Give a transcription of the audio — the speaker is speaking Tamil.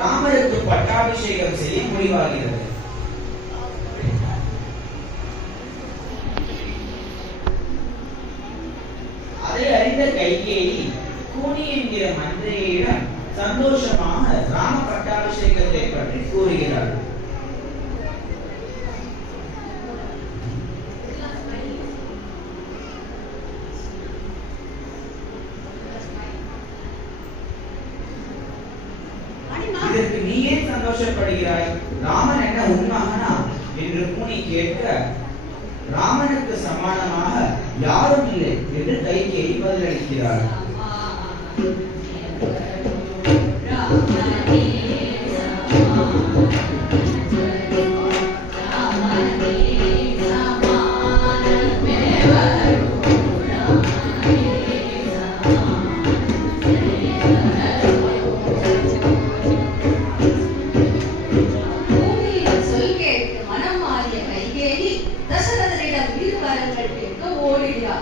ராமருக்கு பட்டாபிஷேகம் செய்ய முடிவாகிறது. அதை அறிந்த கைகேயி கூனி என்கிற மந்திரியிடம் சந்தோஷமாக ராம பட்டாபிஷேகத்தை பற்றி கூறுகிறார். இதற்கு நீ ஏன் சந்தோஷப்படுகிறாய்? ராமன் என்ன உன் மகனா என்று கூனி கேட்க, ராமனுக்கு சமானமாக யாரும் இல்லை என்று கைகேயி பதிலளிக்கிறார். தசரதரிடம் 20 வரங்கள் கேட்க ஓடினார்.